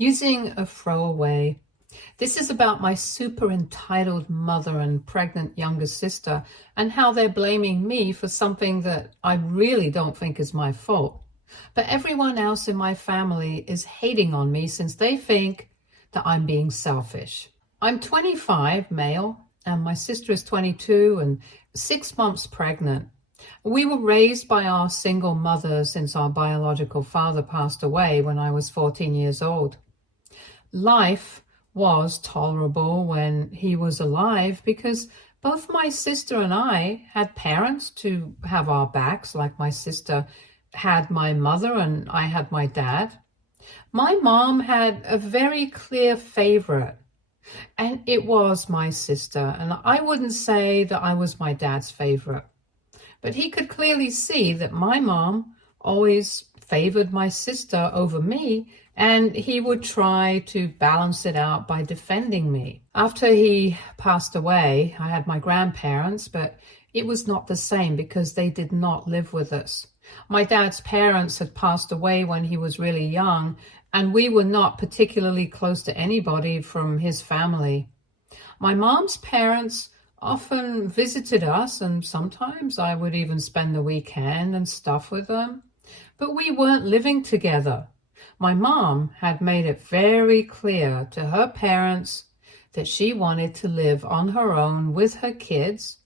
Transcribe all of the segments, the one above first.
Using a throwaway. This is about my super entitled mother and pregnant younger sister and how they're blaming me for something that I really don't think is my fault. But everyone else in my family is hating on me since they think that I'm being selfish. I'm 25, male, and my sister is 22 and 6 months pregnant. We were raised by our single mother since our biological father passed away when I was 14 years old. Life was tolerable when he was alive because both my sister and I had parents to have our backs, like my sister had my mother and I had my dad. My mom had a very clear favorite, and it was my sister, and I wouldn't say that I was my dad's favorite. But he could clearly see that my mom always favored my sister over me, and he would try to balance it out by defending me. After he passed away, I had my grandparents, but it was not the same because they did not live with us. My dad's parents had passed away when he was really young, and we were not particularly close to anybody from his family. My mom's parents often visited us, and sometimes I would even spend the weekend and stuff with them. But we weren't living together. My mom had made it very clear to her parents that she wanted to live on her own with her kids,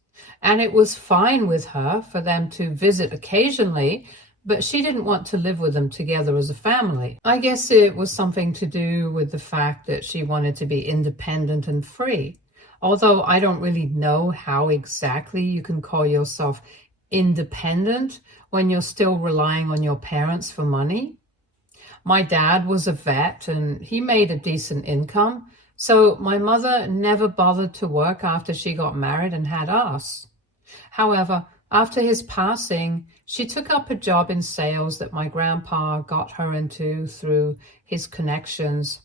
and it was fine with her for them to visit occasionally, but she didn't want to live with them together as a family. I guess it was something to do with the fact that she wanted to be independent and free. Although I don't really know how exactly you can call yourself independent when you're still relying on your parents for money. My dad was a vet and he made a decent income, so my mother never bothered to work after she got married and had us. However, after his passing, she took up a job in sales that my grandpa got her into through his connections.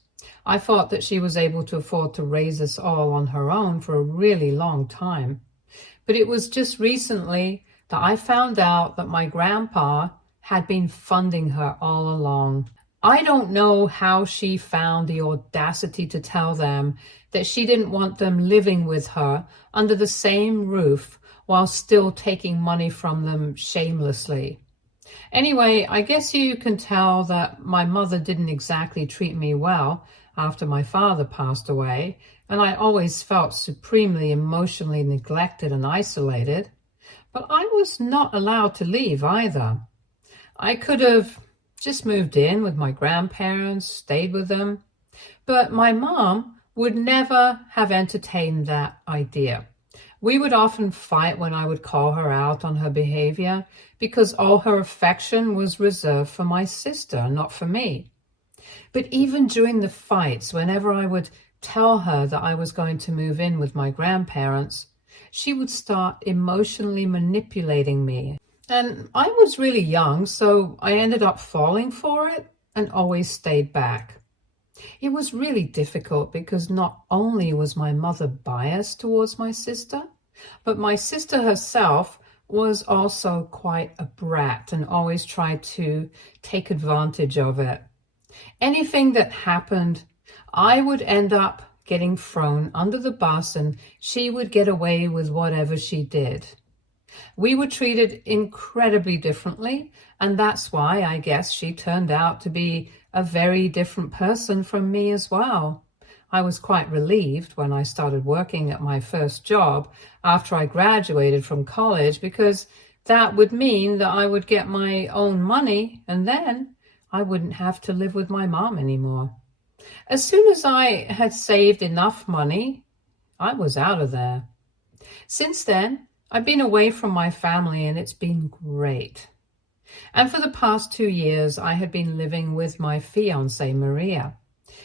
I thought that she was able to afford to raise us all on her own for a really long time. But it was just recently that I found out that my grandpa had been funding her all along. I don't know how she found the audacity to tell them that she didn't want them living with her under the same roof while still taking money from them shamelessly. Anyway, I guess you can tell that my mother didn't exactly treat me well after my father passed away, and I always felt supremely emotionally neglected and isolated. But I was not allowed to leave either. I could have just moved in with my grandparents, stayed with them, but my mom would never have entertained that idea. We would often fight when I would call her out on her behavior because all her affection was reserved for my sister, not for me. But even during the fights, whenever I would tell her that I was going to move in with my grandparents, she would start emotionally manipulating me. And I was really young, so I ended up falling for it and always stayed back. It was really difficult because not only was my mother biased towards my sister, but my sister herself was also quite a brat and always tried to take advantage of it. Anything that happened, I would end up getting thrown under the bus and she would get away with whatever she did. We were treated incredibly differently, and that's why I guess she turned out to be a very different person from me as well. I was quite relieved when I started working at my first job after I graduated from college because that would mean that I would get my own money and then I wouldn't have to live with my mom anymore. As soon as I had saved enough money, I was out of there. Since then, I've been away from my family and it's been great. And for the past 2 years, I had been living with my fiancé, Maria.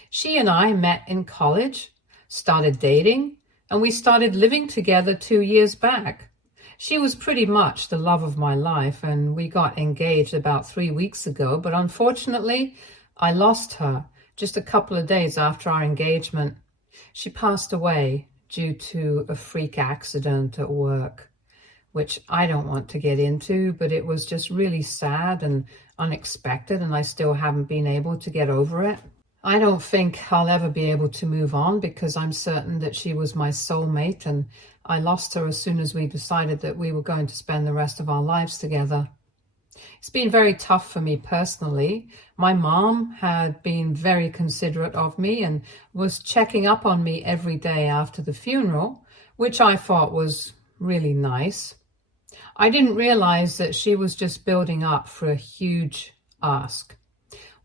She and I met in college, started dating, and we started living together 2 years back. She was pretty much the love of my life, and we got engaged about 3 weeks ago, but unfortunately, I lost her just a couple of days after our engagement. She passed away due to a freak accident at work, which I don't want to get into, but it was just really sad and unexpected, and I still haven't been able to get over it. I don't think I'll ever be able to move on because I'm certain that she was my soulmate, and I lost her as soon as we decided that we were going to spend the rest of our lives together. It's been very tough for me personally. My mom had been very considerate of me and was checking up on me every day after the funeral, which I thought was really nice. I didn't realize that she was just building up for a huge ask.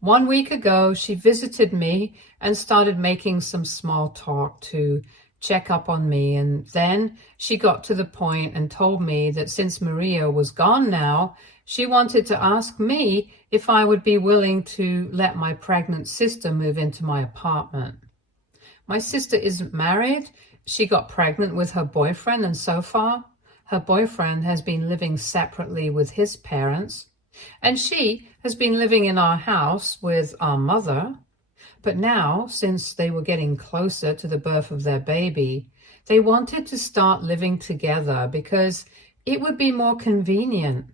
1 week ago, she visited me and started making some small talk to check up on me. And then she got to the point and told me that since Maria was gone now, she wanted to ask me if I would be willing to let my pregnant sister move into my apartment. My sister isn't married. She got pregnant with her boyfriend, and so far, her boyfriend has been living separately with his parents, and she has been living in our house with our mother. But now, since they were getting closer to the birth of their baby, they wanted to start living together because it would be more convenient.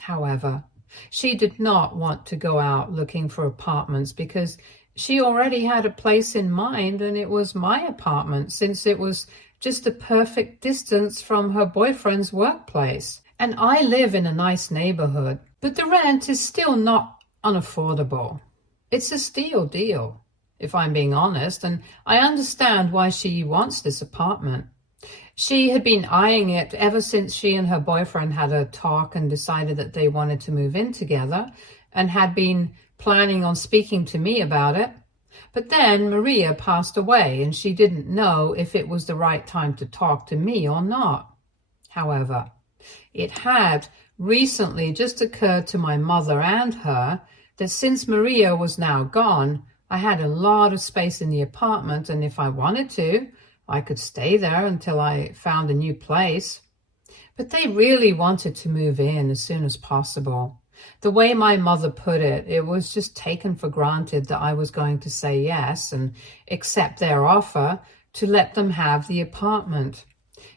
However, she did not want to go out looking for apartments because she already had a place in mind, and it was my apartment since it was just a perfect distance from her boyfriend's workplace. And I live in a nice neighborhood, but the rent is still not unaffordable. It's a steal deal, if I'm being honest, and I understand why she wants this apartment. She had been eyeing it ever since she and her boyfriend had a talk and decided that they wanted to move in together, and had been planning on speaking to me about it. But then Maria passed away, and she didn't know if it was the right time to talk to me or not. However, it had recently just occurred to my mother and her that since Maria was now gone, I had a lot of space in the apartment, and if I wanted to, I could stay there until I found a new place. But they really wanted to move in as soon as possible. The way my mother put it, it was just taken for granted that I was going to say yes and accept their offer to let them have the apartment.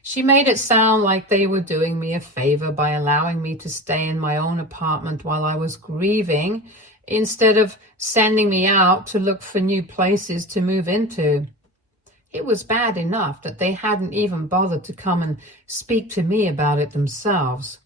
She made it sound like they were doing me a favor by allowing me to stay in my own apartment while I was grieving, instead of sending me out to look for new places to move into. It was bad enough that they hadn't even bothered to come and speak to me about it themselves,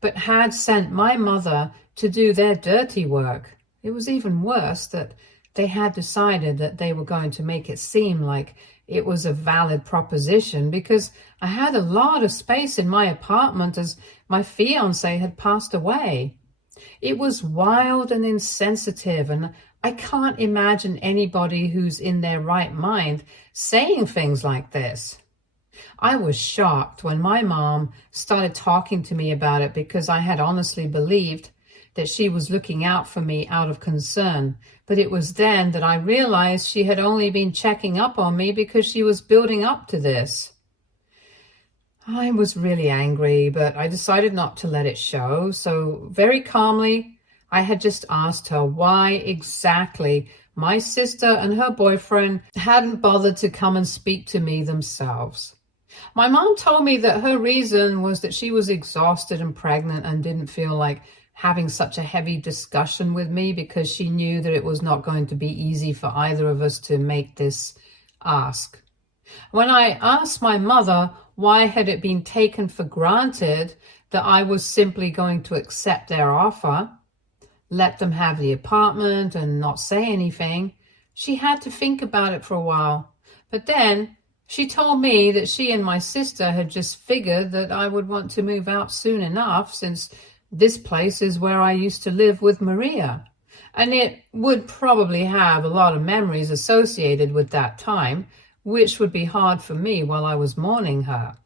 but had sent my mother to do their dirty work. It was even worse that they had decided that they were going to make it seem like it was a valid proposition because I had a lot of space in my apartment as my fiancé had passed away. It was wild and insensitive, and I can't imagine anybody who's in their right mind saying things like this. I was shocked when my mom started talking to me about it because I had honestly believed that she was looking out for me out of concern. But it was then that I realized she had only been checking up on me because she was building up to this. I was really angry, but I decided not to let it show. So very calmly, I had just asked her why exactly my sister and her boyfriend hadn't bothered to come and speak to me themselves. My mom told me that her reason was that she was exhausted and pregnant and didn't feel like having such a heavy discussion with me because she knew that it was not going to be easy for either of us to make this ask. When I asked my mother why had it been taken for granted that I was simply going to accept their offer, let them have the apartment and not say anything, she had to think about it for a while. But then she told me that she and my sister had just figured that I would want to move out soon enough since this place is where I used to live with Maria. And it would probably have a lot of memories associated with that time, which would be hard for me while I was mourning her.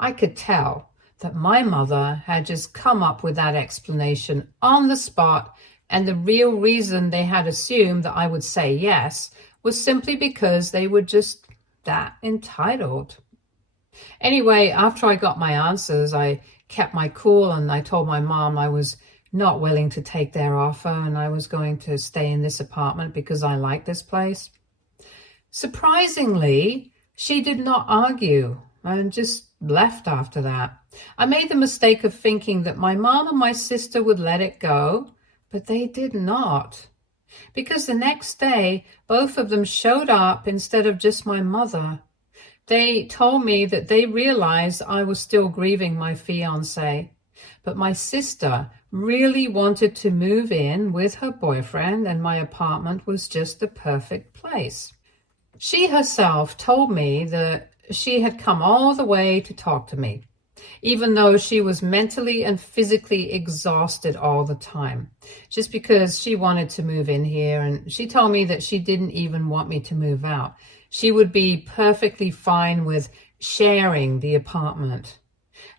I could tell that my mother had just come up with that explanation on the spot, and the real reason they had assumed that I would say yes was simply because they were just that entitled. Anyway, after I got my answers, I kept my cool and I told my mom I was not willing to take their offer and I was going to stay in this apartment because I like this place. Surprisingly, she did not argue and just left after that. I made the mistake of thinking that my mom and my sister would let it go, but they did not. because the next day, both of them showed up instead of just my mother. They told me that they realized I was still grieving my fiancé, but my sister really wanted to move in with her boyfriend, and my apartment was just the perfect place. She herself told me that she had come all the way to talk to me, even though she was mentally and physically exhausted all the time, just because she wanted to move in here. And she told me that she didn't even want me to move out. She would be perfectly fine with sharing the apartment.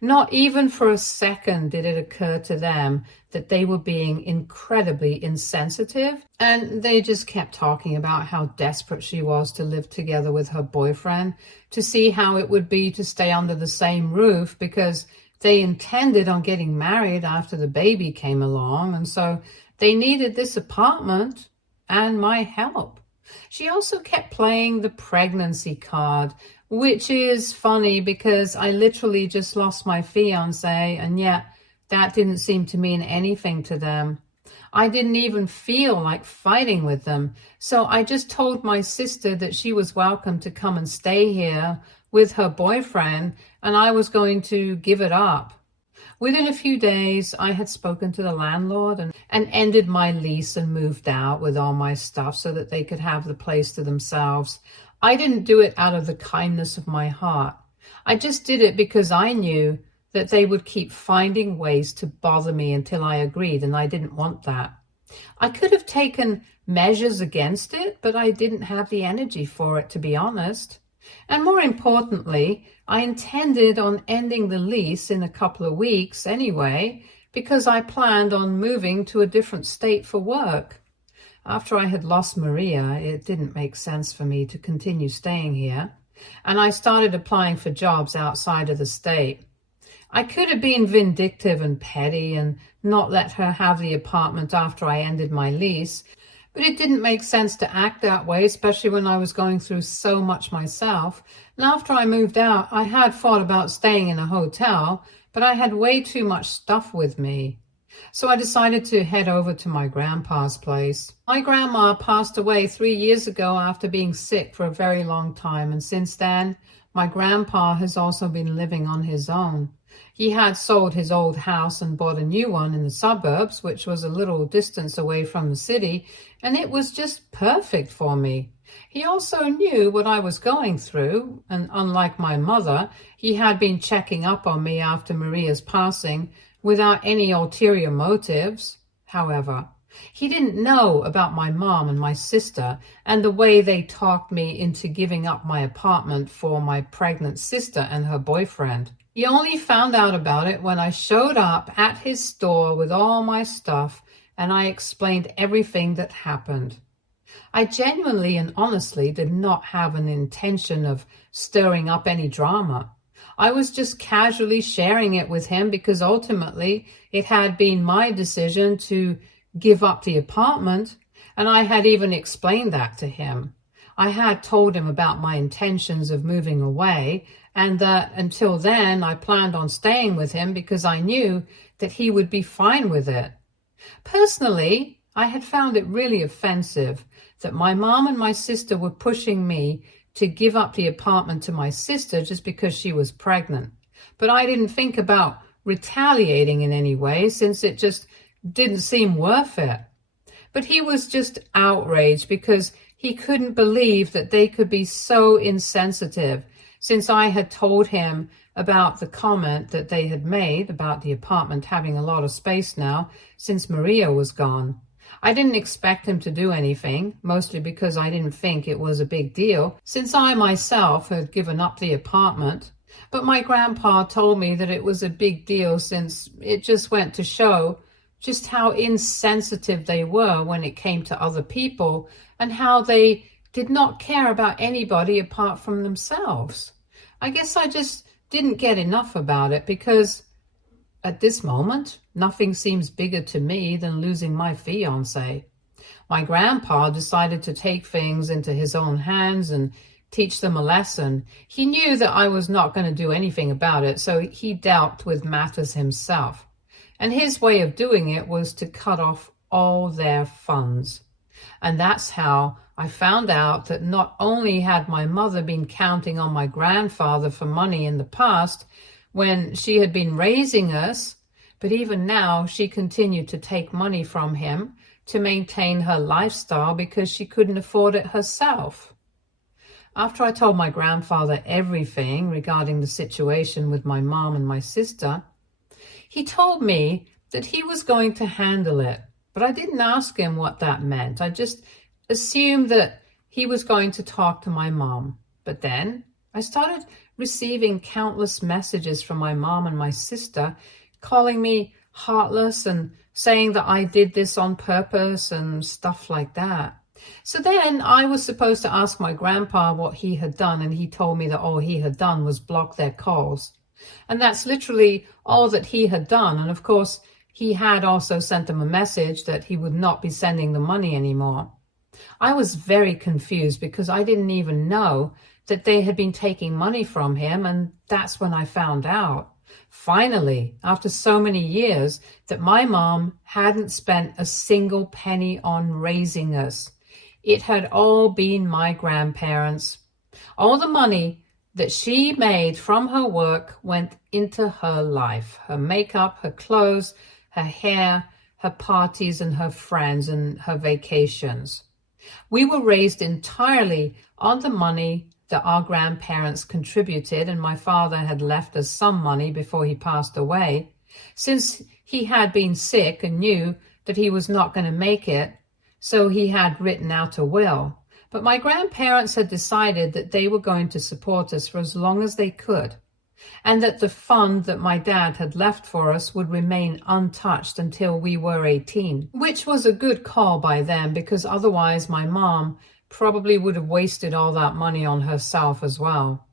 Not even for a second did it occur to them that they were being incredibly insensitive, and they just kept talking about how desperate she was to live together with her boyfriend, to see how it would be to stay under the same roof, because they intended on getting married after the baby came along, and so they needed this apartment and my help. She also kept playing the pregnancy card, which is funny because I literally just lost my fiancé, and yet that didn't seem to mean anything to them. I didn't even feel like fighting with them, so I just told my sister that she was welcome to come and stay here with her boyfriend, and I was going to give it up. Within a few days, I had spoken to the landlord and ended my lease and moved out with all my stuff so that they could have the place to themselves. I didn't do it out of the kindness of my heart. I just did it because I knew that they would keep finding ways to bother me until I agreed, and I didn't want that. I could have taken measures against it, but I didn't have the energy for it, to be honest. And more importantly, I intended on ending the lease in a couple of weeks anyway, because I planned on moving to a different state for work. After I had lost Maria, it didn't make sense for me to continue staying here, and I started applying for jobs outside of the state. I could have been vindictive and petty and not let her have the apartment after I ended my lease, but it didn't make sense to act that way, especially when I was going through so much myself. And after I moved out, I had thought about staying in a hotel, but I had way too much stuff with me. So I decided to head over to my grandpa's place. My grandma passed away 3 years ago after being sick for a very long time, and since then, my grandpa has also been living on his own. He had sold his old house and bought a new one in the suburbs, which was a little distance away from the city, and it was just perfect for me. He also knew what I was going through, and unlike my mother, he had been checking up on me after Maria's passing without any ulterior motives. However, he didn't know about my mom and my sister and the way they talked me into giving up my apartment for my pregnant sister and her boyfriend. He only found out about it when I showed up at his store with all my stuff and I explained everything that happened. I genuinely and honestly did not have an intention of stirring up any drama. I was just casually sharing it with him because ultimately it had been my decision to give up the apartment, and I had even explained that to him. I had told him about my intentions of moving away, and that until then I planned on staying with him because I knew that he would be fine with it. Personally, I had found it really offensive that my mom and my sister were pushing me to give up the apartment to my sister just because she was pregnant. But I didn't think about retaliating in any way since it just didn't seem worth it. But he was just outraged because he couldn't believe that they could be so insensitive since I had told him about the comment that they had made about the apartment having a lot of space now since Maria was gone. I didn't expect him to do anything, mostly because I didn't think it was a big deal, since I myself had given up the apartment. But my grandpa told me that it was a big deal since it just went to show just how insensitive they were when it came to other people and how they did not care about anybody apart from themselves. I guess I just didn't get enough about it because at this moment, nothing seems bigger to me than losing my fiancé. My grandpa decided to take things into his own hands and teach them a lesson. He knew that I was not going to do anything about it, so he dealt with matters himself. And his way of doing it was to cut off all their funds. And that's how I found out that not only had my mother been counting on my grandfather for money in the past when she had been raising us, but even now she continued to take money from him to maintain her lifestyle because she couldn't afford it herself. After I told my grandfather everything regarding the situation with my mom and my sister, he told me that he was going to handle it, but I didn't ask him what that meant. I just assumed that he was going to talk to my mom. But then I started receiving countless messages from my mom and my sister calling me heartless and saying that I did this on purpose and stuff like that. So then I was supposed to ask my grandpa what he had done, and he told me that all he had done was block their calls. And that's literally all that he had done. And of course, he had also sent them a message that he would not be sending the money anymore. I was very confused because I didn't even know that they had been taking money from him, and that's when I found out, finally, after so many years, that my mom hadn't spent a single penny on raising us. It had all been my grandparents. All the money that she made from her work went into her life, her makeup, her clothes, her hair, her parties, and her friends, and her vacations. We were raised entirely on the money that our grandparents contributed, and my father had left us some money before he passed away. Since he had been sick and knew that he was not going to make it, so he had written out a will. But my grandparents had decided that they were going to support us for as long as they could, and that the fund that my dad had left for us would remain untouched until we were 18, which was a good call by them because otherwise my mom probably would have wasted all that money on herself as well.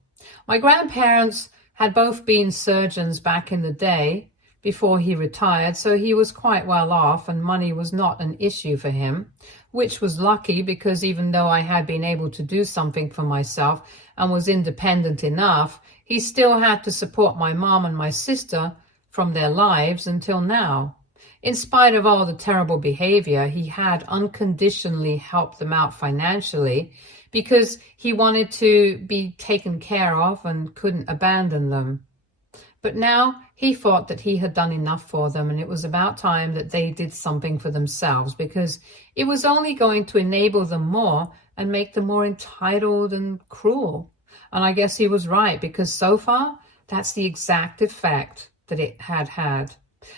My grandparents had both been surgeons back in the day before he retired, so he was quite well off and money was not an issue for him, which was lucky because even though I had been able to do something for myself and was independent enough, he still had to support my mom and my sister from their lives until now. In spite of all the terrible behavior, he had unconditionally helped them out financially because he wanted to be taken care of and couldn't abandon them. But now he thought that he had done enough for them, and it was about time that they did something for themselves because it was only going to enable them more and make them more entitled and cruel. And I guess he was right because so far that's the exact effect that it had had.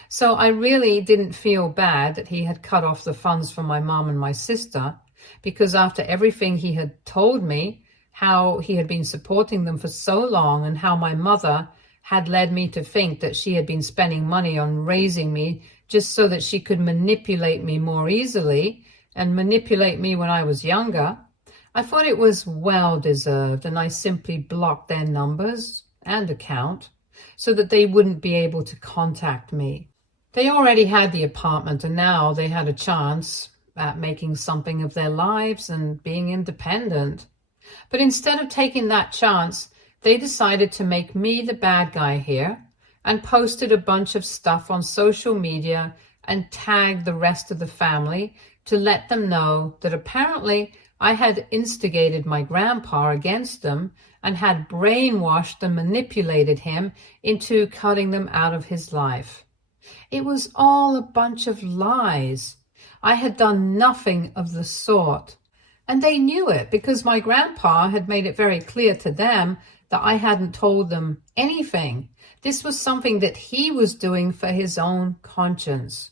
So I really didn't feel bad that he had cut off the funds for my mom and my sister, because after everything he had told me, how he had been supporting them for so long and how my mother had led me to think that she had been spending money on raising me just so that she could manipulate me more easily and manipulate me when I was younger, I thought it was well deserved, and I simply blocked their numbers and account so that they wouldn't be able to contact me. They already had the apartment, and now they had a chance at making something of their lives and being independent. But instead of taking that chance, they decided to make me the bad guy here and posted a bunch of stuff on social media and tagged the rest of the family to let them know that apparently I had instigated my grandpa against them and had brainwashed and manipulated him into cutting them out of his life. It was all a bunch of lies. I had done nothing of the sort. And they knew it because my grandpa had made it very clear to them that I hadn't told them anything. This was something that he was doing for his own conscience.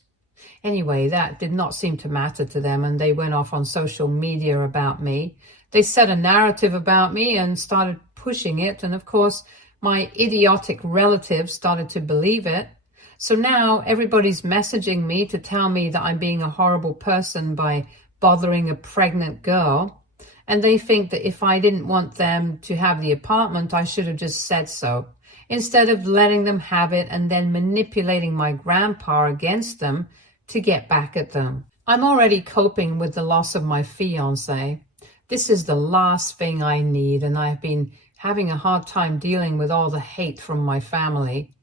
Anyway, that did not seem to matter to them, and they went off on social media about me. They set a narrative about me and started pushing it, and of course, my idiotic relatives started to believe it. So now everybody's messaging me to tell me that I'm being a horrible person by bothering a pregnant girl. And they think that if I didn't want them to have the apartment, I should have just said so, instead of letting them have it and then manipulating my grandpa against them to get back at them. I'm already coping with the loss of my fiancé. This is the last thing I need, and I've been having a hard time dealing with all the hate from my family.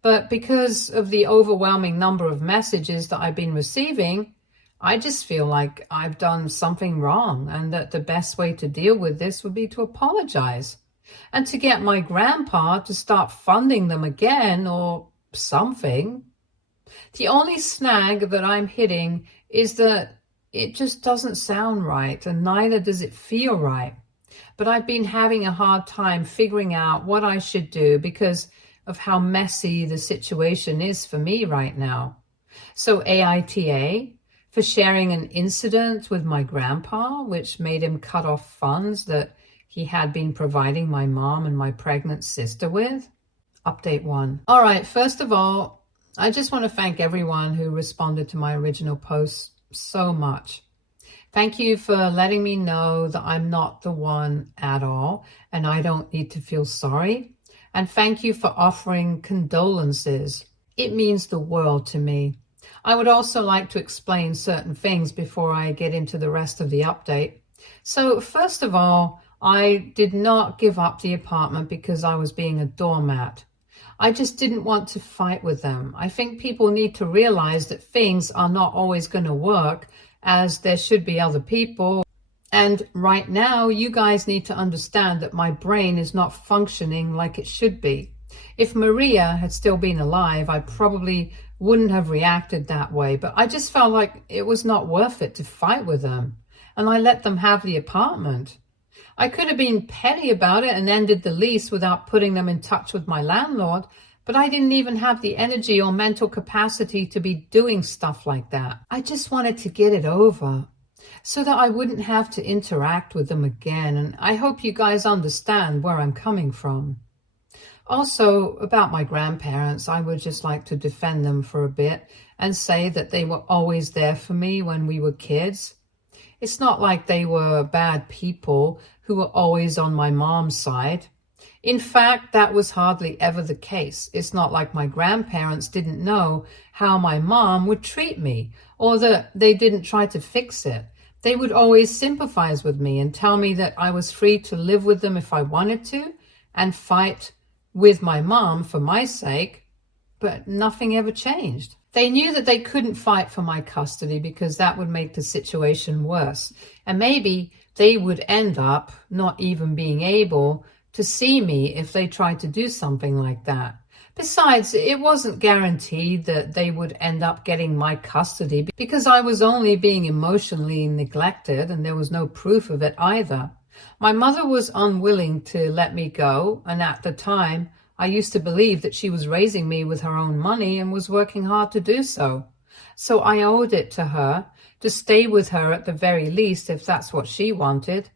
But because of the overwhelming number of messages that I've been receiving, I just feel like I've done something wrong and that the best way to deal with this would be to apologize and to get my grandpa to start funding them again or something. The only snag that I'm hitting is that it just doesn't sound right, and neither does it feel right. But I've been having a hard time figuring out what I should do because of how messy the situation is for me right now. So AITA, for sharing an incident with my grandpa, which made him cut off funds that he had been providing my mom and my pregnant sister with. Update 1. All right, first of all, I just want to thank everyone who responded to my original post so much. Thank you for letting me know that I'm not the one at all and I don't need to feel sorry. And thank you for offering condolences. It means the world to me. I would also like to explain certain things before I get into the rest of the update. So first of all, I did not give up the apartment because I was being a doormat. I just didn't want to fight with them. I think people need to realize that things are not always going to work, as there should be other people. And right now, you guys need to understand that my brain is not functioning like it should be. If Maria had still been alive, I probably wouldn't have reacted that way, but I just felt like it was not worth it to fight with them. And I let them have the apartment. I could have been petty about it and ended the lease without putting them in touch with my landlord, but I didn't even have the energy or mental capacity to be doing stuff like that. I just wanted to get it over so that I wouldn't have to interact with them again, and I hope you guys understand where I'm coming from. Also, about my grandparents, I would just like to defend them for a bit and say that they were always there for me when we were kids. It's not like they were bad people who were always on my mom's side. In fact, that was hardly ever the case. It's not like my grandparents didn't know how my mom would treat me or that they didn't try to fix it. They would always sympathize with me and tell me that I was free to live with them if I wanted to and fight with my mom for my sake, but nothing ever changed. They knew that they couldn't fight for my custody because that would make the situation worse. And maybe they would end up not even being able to see me if they tried to do something like that. Besides, it wasn't guaranteed that they would end up getting my custody because I was only being emotionally neglected and there was no proof of it either. My mother was unwilling to let me go, and at the time, I used to believe that she was raising me with her own money and was working hard to do so. So I owed it to her to stay with her at the very least if that's what she wanted.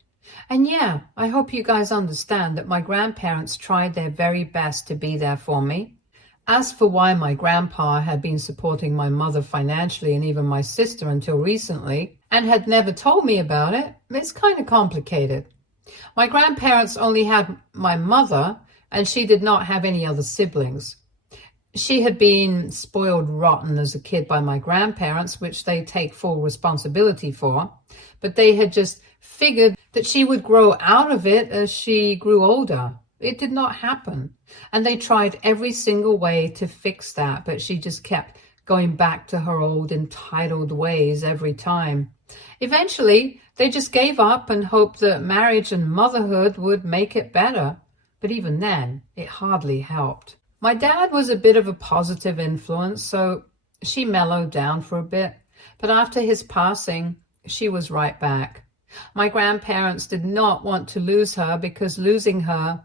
And yeah, I hope you guys understand that my grandparents tried their very best to be there for me. As for why my grandpa had been supporting my mother financially and even my sister until recently and had never told me about it, it's kind of complicated. My grandparents only had my mother, and she did not have any other siblings. She had been spoiled rotten as a kid by my grandparents, which they take full responsibility for, but they had just figured that she would grow out of it as she grew older. It did not happen, and they tried every single way to fix that, but she just kept going back to her old entitled ways every time. Eventually, they just gave up and hoped that marriage and motherhood would make it better, but even then, it hardly helped. My dad was a bit of a positive influence, so she mellowed down for a bit, but after his passing, she was right back. My grandparents did not want to lose her because losing her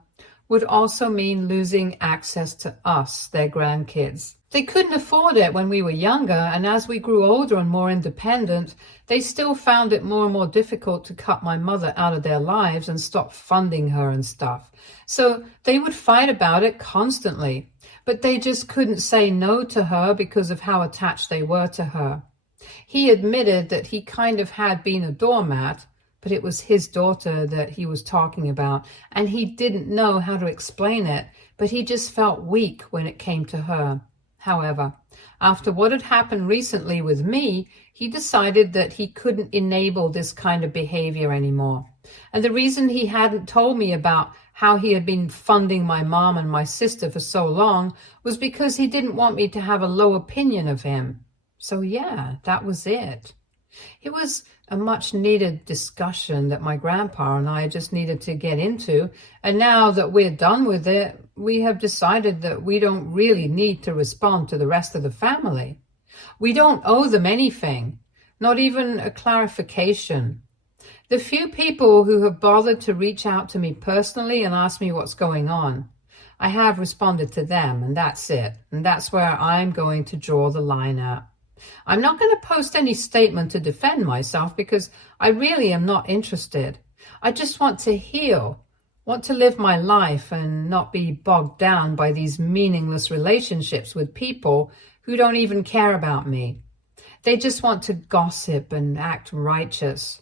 would also mean losing access to us, their grandkids. They couldn't afford it when we were younger, and as we grew older and more independent, they still found it more and more difficult to cut my mother out of their lives and stop funding her and stuff. So they would fight about it constantly, but they just couldn't say no to her because of how attached they were to her. He admitted that he kind of had been a doormat, but it was his daughter that he was talking about, and he didn't know how to explain it, but he just felt weak when it came to her. However, after what had happened recently with me, he decided that he couldn't enable this kind of behavior anymore. And the reason he hadn't told me about how he had been funding my mom and my sister for so long was because he didn't want me to have a low opinion of him. So yeah, that was it. It was a much needed discussion that my grandpa and I just needed to get into. And now that we're done with it, we have decided that we don't really need to respond to the rest of the family. We don't owe them anything, not even a clarification. The few people who have bothered to reach out to me personally and ask me what's going on, I have responded to them, and that's it. And that's where I'm going to draw the line at. I'm not going to post any statement to defend myself because I really am not interested. I just want to heal, want to live my life and not be bogged down by these meaningless relationships with people who don't even care about me. They just want to gossip and act righteous.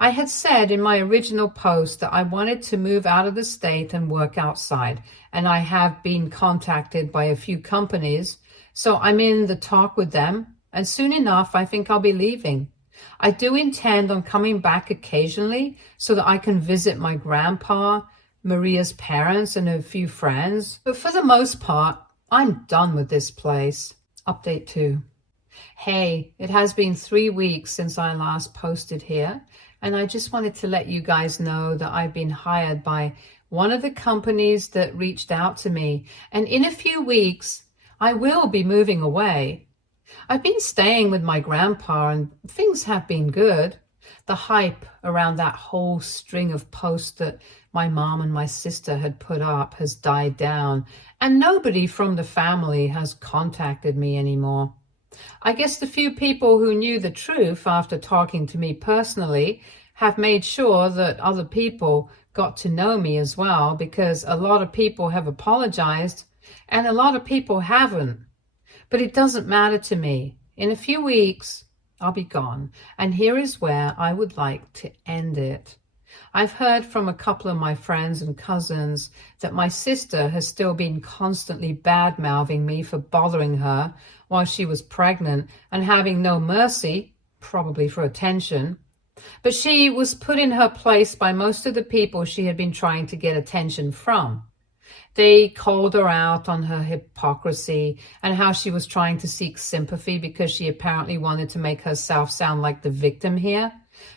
I had said in my original post that I wanted to move out of the state and work outside, and I have been contacted by a few companies, so I'm in the talk with them, and soon enough I think I'll be leaving. I do intend on coming back occasionally so that I can visit my grandpa, Maria's parents, and a few friends, but for the most part, I'm done with this place. Update 2. Hey, it has been 3 weeks since I last posted here, and I just wanted to let you guys know that I've been hired by one of the companies that reached out to me, and in a few weeks, I will be moving away. I've been staying with my grandpa and things have been good. The hype around that whole string of posts that my mom and my sister had put up has died down, and nobody from the family has contacted me anymore. I guess the few people who knew the truth after talking to me personally have made sure that other people got to know me as well, because a lot of people have apologized and a lot of people haven't. But it doesn't matter to me. In a few weeks, I'll be gone. And here is where I would like to end it. I've heard from a couple of my friends and cousins that my sister has still been constantly bad-mouthing me for bothering her while she was pregnant and having no mercy, probably for attention. But she was put in her place by most of the people she had been trying to get attention from. They called her out on her hypocrisy and how she was trying to seek sympathy because she apparently wanted to make herself sound like the victim here.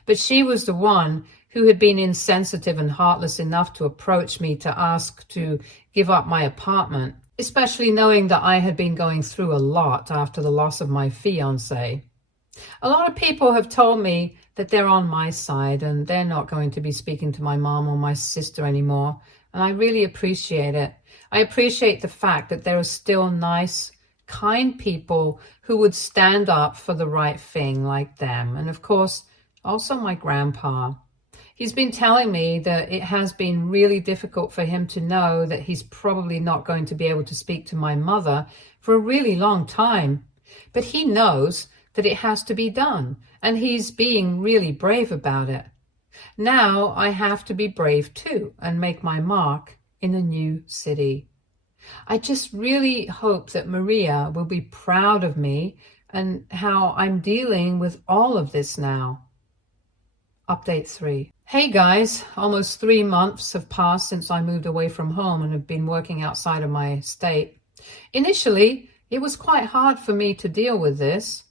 But she was the one who had been insensitive and heartless enough to approach me to ask to give up my apartment, especially knowing that I had been going through a lot after the loss of my fiancé. A lot of people have told me that they're on my side and they're not going to be speaking to my mom or my sister anymore, and I really appreciate it. I appreciate the fact that there are still nice, kind people who would stand up for the right thing like them, and of course, also my grandpa. He's been telling me that it has been really difficult for him to know that he's probably not going to be able to speak to my mother for a really long time. But he knows that it has to be done, and he's being really brave about it. Now I have to be brave too and make my mark in a new city. I just really hope that Maria will be proud of me and how I'm dealing with all of this now. Update 3. Hey guys, almost 3 months have passed since I moved away from home and have been working outside of my state. Initially, it was quite hard for me to deal with this,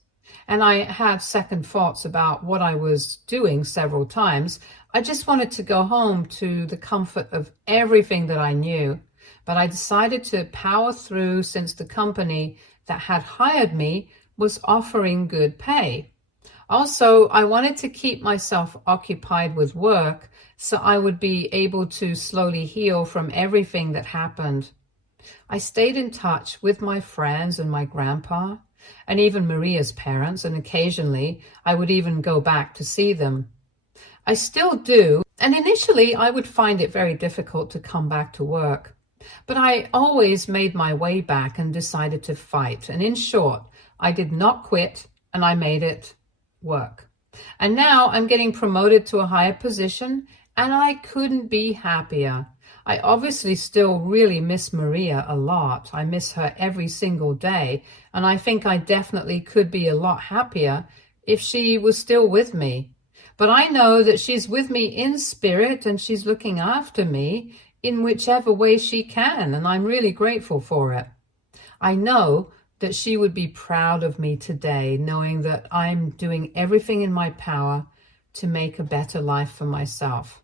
and I had second thoughts about what I was doing several times. I just wanted to go home to the comfort of everything that I knew, but I decided to power through since the company that had hired me was offering good pay. Also, I wanted to keep myself occupied with work so I would be able to slowly heal from everything that happened. I stayed in touch with my friends and my grandpa, and even Maria's parents, and occasionally I would even go back to see them. I still do, and initially I would find it very difficult to come back to work. But I always made my way back and decided to fight. And in short, I did not quit, and I made it work. And now I'm getting promoted to a higher position, and I couldn't be happier. I obviously still really miss Maria a lot. I miss her every single day, and I think I definitely could be a lot happier if she was still with me. But I know that she's with me in spirit and she's looking after me in whichever way she can, and I'm really grateful for it. I know that she would be proud of me today, knowing that I'm doing everything in my power to make a better life for myself.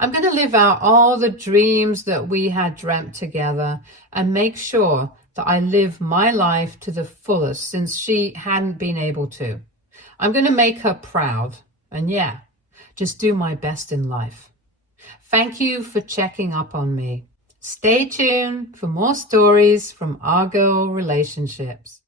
I'm going to live out all the dreams that we had dreamt together and make sure that I live my life to the fullest since she hadn't been able to. I'm going to make her proud and just do my best in life. Thank you for checking up on me. Stay tuned for more stories from our girl relationships.